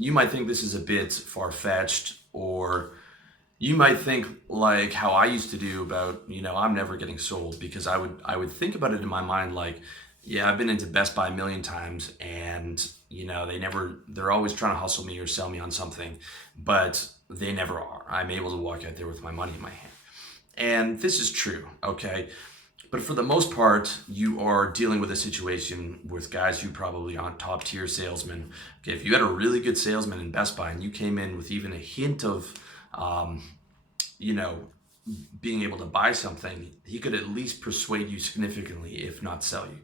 you might think this is a bit far-fetched, or you might think like how I used to do about, I'm never getting sold, because I would think about it in my mind like, yeah, I've been into Best Buy a million times, and they're always trying to hustle me or sell me on something, but they never are. I'm able to walk out there with my money in my hand. And this is true, okay? But for the most part, you are dealing with a situation with guys who probably aren't top tier salesmen. Okay, if you had a really good salesman in Best Buy and you came in with even a hint of, um, you know, being able to buy something, he could at least persuade you significantly, if not sell you.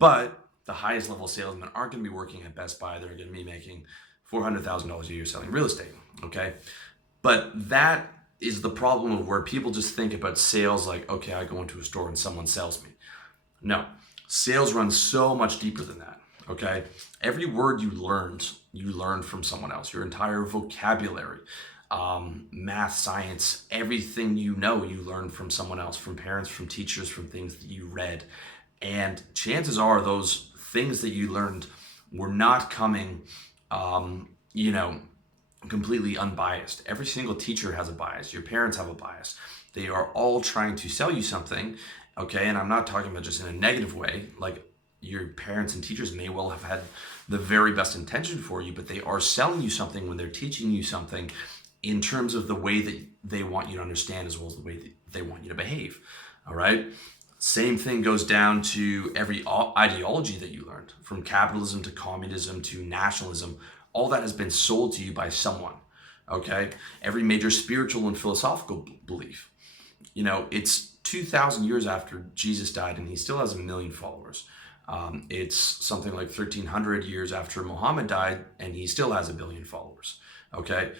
But the highest level salesmen aren't going to be working at Best Buy. They're going to be making $400,000 a year selling real estate. Okay, but that is the problem of where people just think about sales like, okay, I go into a store and someone sells me. No, sales runs so much deeper than that. Okay, every word you learned from someone else. Your entire vocabulary, math, science, everything you learned from someone else, from parents, from teachers, from things that you read. And chances are those things that you learned were not coming, um, you know, completely unbiased. Every single teacher has a bias. Your parents have a bias. They are all trying to sell you something, okay? And I'm not talking about just in a negative way. Like, your parents and teachers may well have had the very best intention for you, but they are selling you something when they're teaching you something in terms of the way that they want you to understand, as well as the way that they want you to behave, all right? Same thing goes down to every ideology that you learned, from capitalism to communism to nationalism. All that has been sold to you by someone, okay? Every major spiritual and philosophical belief. It's 2,000 years after Jesus died, and he still has 1 million followers. It's something like 1,300 years after Muhammad died, and he still has 1 billion followers, okay?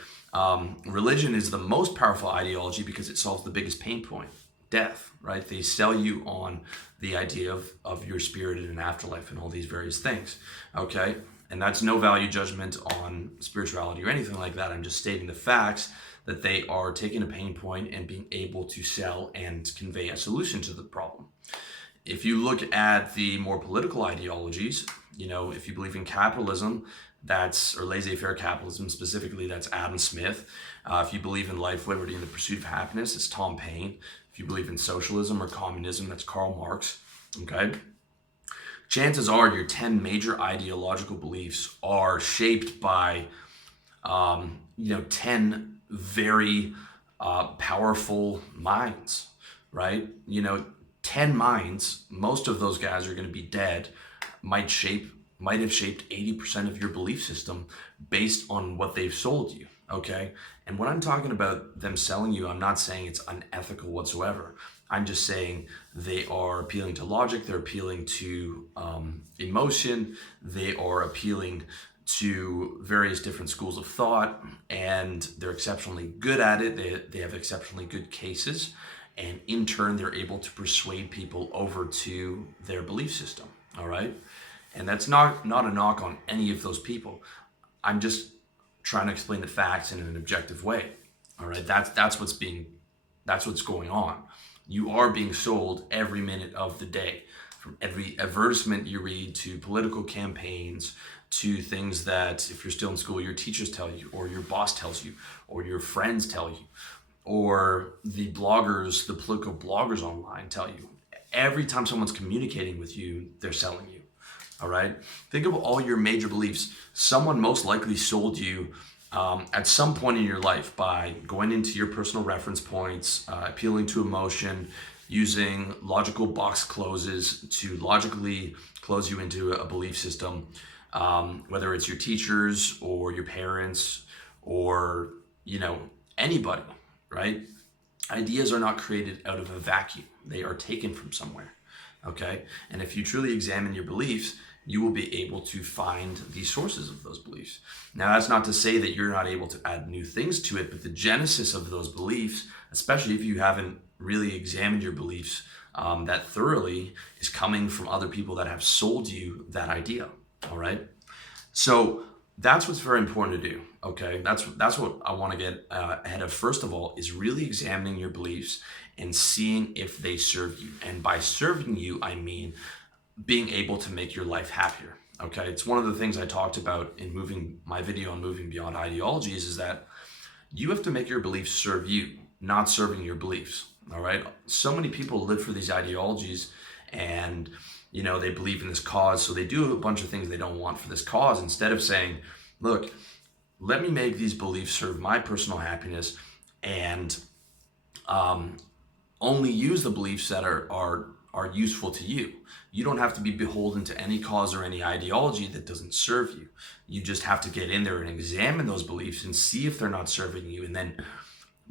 Religion is the most powerful ideology because it solves the biggest pain point: death, right? They sell you on the idea of your spirit in an afterlife and all these various things, okay? And that's no value judgment on spirituality or anything like that. I'm just stating the facts that they are taking a pain point and being able to sell and convey a solution to the problem. If you look at the more political ideologies, if you believe in capitalism, or laissez-faire capitalism specifically, that's Adam Smith. If you believe in life, liberty, and the pursuit of happiness, it's Tom Paine. If you believe in socialism or communism, that's Karl Marx, okay? Chances are your 10 major ideological beliefs are shaped by, 10 very powerful minds, right? 10 minds, most of those guys are going to be dead, might have shaped 80% of your belief system based on what they've sold you, okay? And when I'm talking about them selling you, I'm not saying it's unethical whatsoever. I'm just saying they are appealing to logic, they're appealing to emotion, they are appealing to various different schools of thought, and they're exceptionally good at it. They have exceptionally good cases, and in turn, they're able to persuade people over to their belief system, all right? And that's not a knock on any of those people. I'm just trying to explain the facts in an objective way, all right? That's what's going on. You are being sold every minute of the day, from every advertisement you read to political campaigns to things that, if you're still in school, your teachers tell you, or your boss tells you, or your friends tell you, or the political bloggers online tell you. Every time someone's communicating with you, they're selling you, all right? Think of all your major beliefs. Someone most likely sold you at some point in your life by going into your personal reference points, appealing to emotion, using logical box closes to logically close you into a belief system, whether it's your teachers or your parents or, anybody, right? Ideas are not created out of a vacuum. They are taken from somewhere, okay? And if you truly examine your beliefs, you will be able to find the sources of those beliefs. Now, that's not to say that you're not able to add new things to it, but the genesis of those beliefs, especially if you haven't really examined your beliefs that thoroughly, is coming from other people that have sold you that idea, all right? So that's what's very important to do, okay? That's what I want to get ahead of. First of all, is really examining your beliefs and seeing if they serve you. And by serving you, I mean being able to make your life happier, Okay, it's one of the things I talked about in my video on moving beyond ideologies is that you have to make your beliefs serve you, not serving your beliefs. All right. So many people live for these ideologies and, they believe in this cause. So they do a bunch of things they don't want for this cause instead of saying, look, let me make these beliefs serve my personal happiness and only use the beliefs that are useful to you. You don't have to be beholden to any cause or any ideology that doesn't serve you. You just have to get in there and examine those beliefs and see if they're not serving you, and then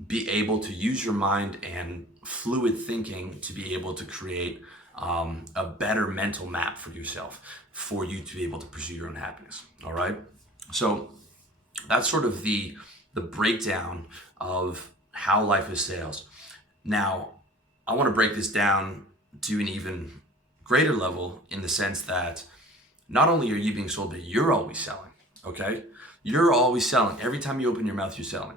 be able to use your mind and fluid thinking to be able to create a better mental map for yourself, for you to be able to pursue your own happiness. All right. So that's sort of the breakdown of how life is sales. Now, I want to break this down to an even greater level in the sense that not only are you being sold, but you're always selling. Okay? You're always selling. Every time you open your mouth, you're selling.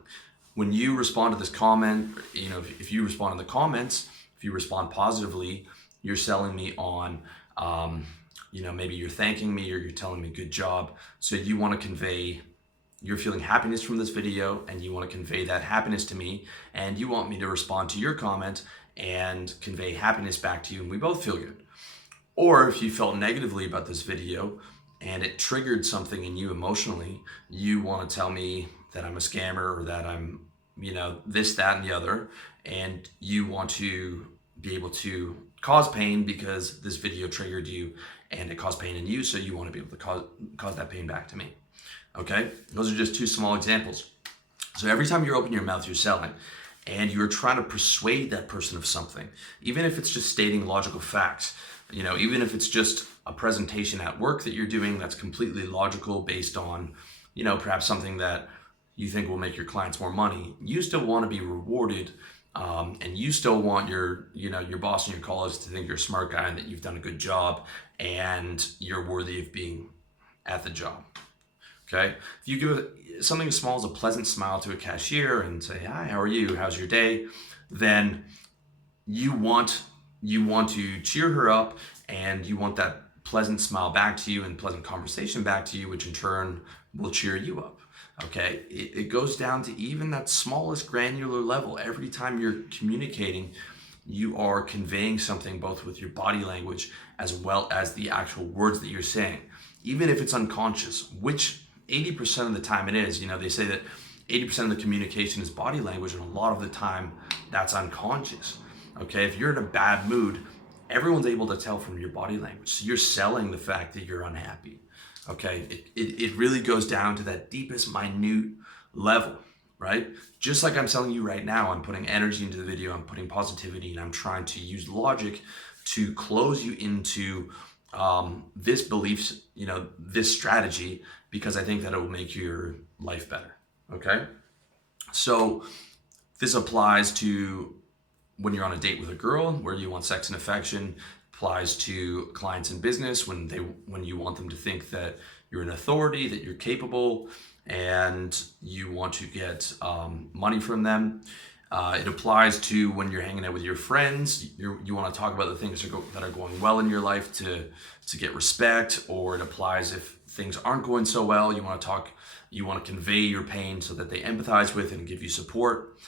When you respond to this comment, if you respond in the comments, if you respond positively, you're selling me on, maybe you're thanking me or you're telling me good job. So you want to convey, you're feeling happiness from this video and you want to convey that happiness to me, and you want me to respond to your comment and convey happiness back to you, and we both feel good. Or if you felt negatively about this video and it triggered something in you emotionally, you want to tell me that I'm a scammer or that I'm, this, that, and the other, and you want to be able to cause pain because this video triggered you and it caused pain in you, so you want to be able to cause that pain back to me. Okay? Those are just two small examples. So every time you're opening your mouth, you're selling. And you're trying to persuade that person of something, even if it's just stating logical facts, even if it's just a presentation at work that you're doing that's completely logical based on, perhaps something that you think will make your clients more money. You still want to be rewarded, and you still want your boss and your colleagues to think you're a smart guy and that you've done a good job and you're worthy of being at the job. Okay, if you give something as small as a pleasant smile to a cashier and say, "Hi, how are you? How's your day?" then you want to cheer her up, and you want that pleasant smile back to you and pleasant conversation back to you, which in turn will cheer you up. Okay, it goes down to even that smallest granular level. Every time you're communicating, you are conveying something both with your body language as well as the actual words that you're saying, even if it's unconscious, which 80% of the time it is. They say that 80% of the communication is body language, and a lot of the time that's unconscious. Okay, if you're in a bad mood, everyone's able to tell from your body language. So you're selling the fact that you're unhappy. Okay, it really goes down to that deepest, minute level, right? Just like I'm telling you right now, I'm putting energy into the video, I'm putting positivity, and I'm trying to use logic to close you into this beliefs, this strategy, because I think that it will make your life better. Okay. So this applies to when you're on a date with a girl where you want sex and affection, applies to clients in business when you want them to think that you're an authority, that you're capable, and you want to get money from them. It applies to when you're hanging out with your friends. You want to talk about the things that are going well in your life to get respect, or it applies if things aren't going so well. You want to convey your pain so that they empathize with and give you support.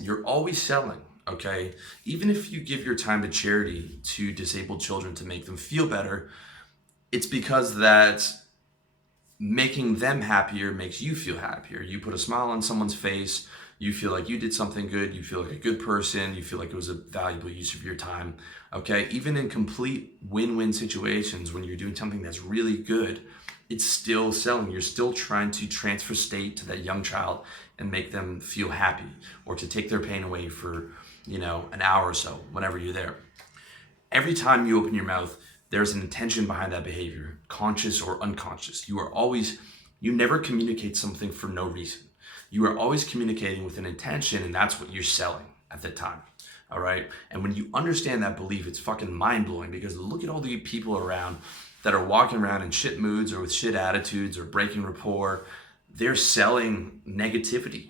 You're always selling. Okay, even if you give your time to charity to disabled children to make them feel better, it's because that making them happier makes you feel happier. You put a smile on someone's face, you feel like you did something good, you feel like a good person, you feel like it was a valuable use of your time. Okay, even in complete win-win situations, when you're doing something that's really good, it's still selling. You're still trying to transfer state to that young child and make them feel happy, or to take their pain away for an hour or so, whenever you're there. Every time you open your mouth, there's an intention behind that behavior, conscious or unconscious. You never communicate something for no reason. You are always communicating with an intention, and that's what you're selling at the time. All right. And when you understand that belief, it's fucking mind blowing, because look at all the people around that are walking around in shit moods or with shit attitudes or breaking rapport. They're selling negativity.